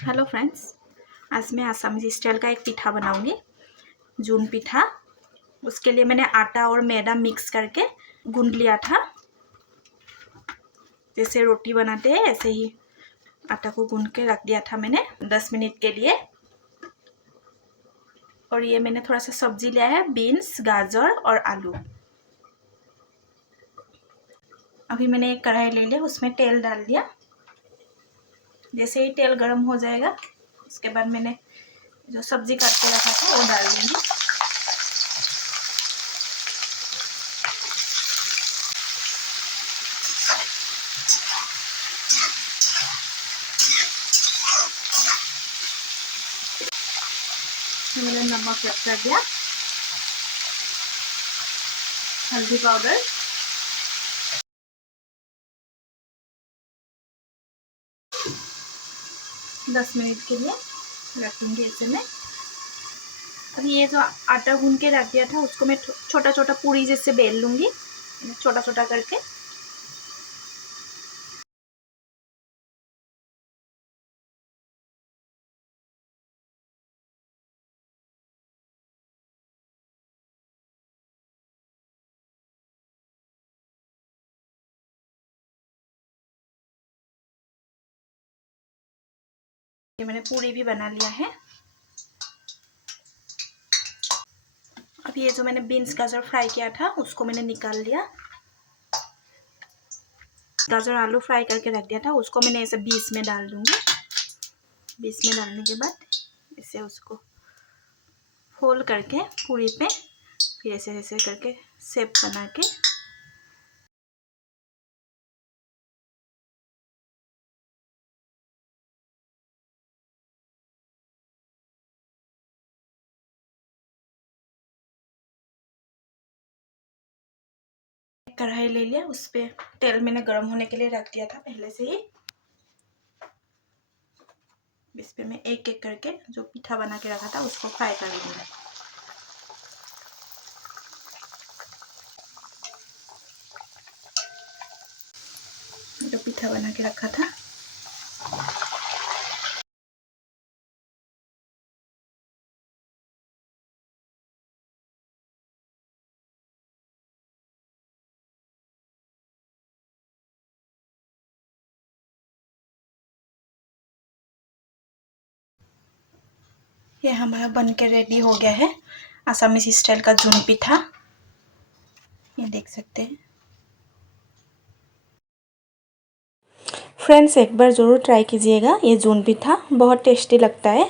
Hello friends, आज मैं आसामी style का एक पिठा बनाऊंगी, जून पिठा। उसके लिए मैंने आटा और मैदा मिक्स करके गूंद लिया था। जैसे रोटी बनाते हैं ऐसे ही आटा को गूंद के रख दिया था मैंने 10 मिनट के लिए। और ये मैंने थोड़ा सा सब्जी लिया है, बीन्स, गाजर और आलू। अभी मैंने एक कढ़ाई ले लिया, उसमें तेल डाल दिया। जैसे ही तेल गर्म हो जाएगा उसके बाद मैंने जो सब्जी काट के रखा था वो डाल दूंगी। मैंने नमक ऐड कर दिया, हल्दी पाउडर, दस मिनट के लिए रखूंगी ऐसे में। अभी ये जो आटा गूंद के रख दिया था उसको मैं छोटा छोटा पूरी जैसे बेल लूंगी, छोटा छोटा करके। ये मैंने पूरी भी बना लिया है। अब ये जो मैंने बीन्स गाजर फ्राई किया था उसको मैंने निकाल लिया। गाजर आलू फ्राई करके रख दिया था उसको मैंने ऐसे बीच में डाल दूंगी। बीच में डालने के बाद इसे उसको फोल्ड करके पूरी पे फिर ऐसे ऐसे करके शेप बना के कढ़ाई ले लिया। उस पर तेल मैंने गर्म होने के लिए रख दिया था पहले से ही। इस पे मैं एक एक करके जो पिठा बना के रखा था उसको फ्राई कर लूँगी। जो पिठा बना के रखा था ये हमारा बन के रेडी हो गया है, आसामी स्टाइल का जून पिठा। ये देख सकते हैं फ्रेंड्स, एक बार ज़रूर ट्राई कीजिएगा। ये जून पिठा बहुत टेस्टी लगता है।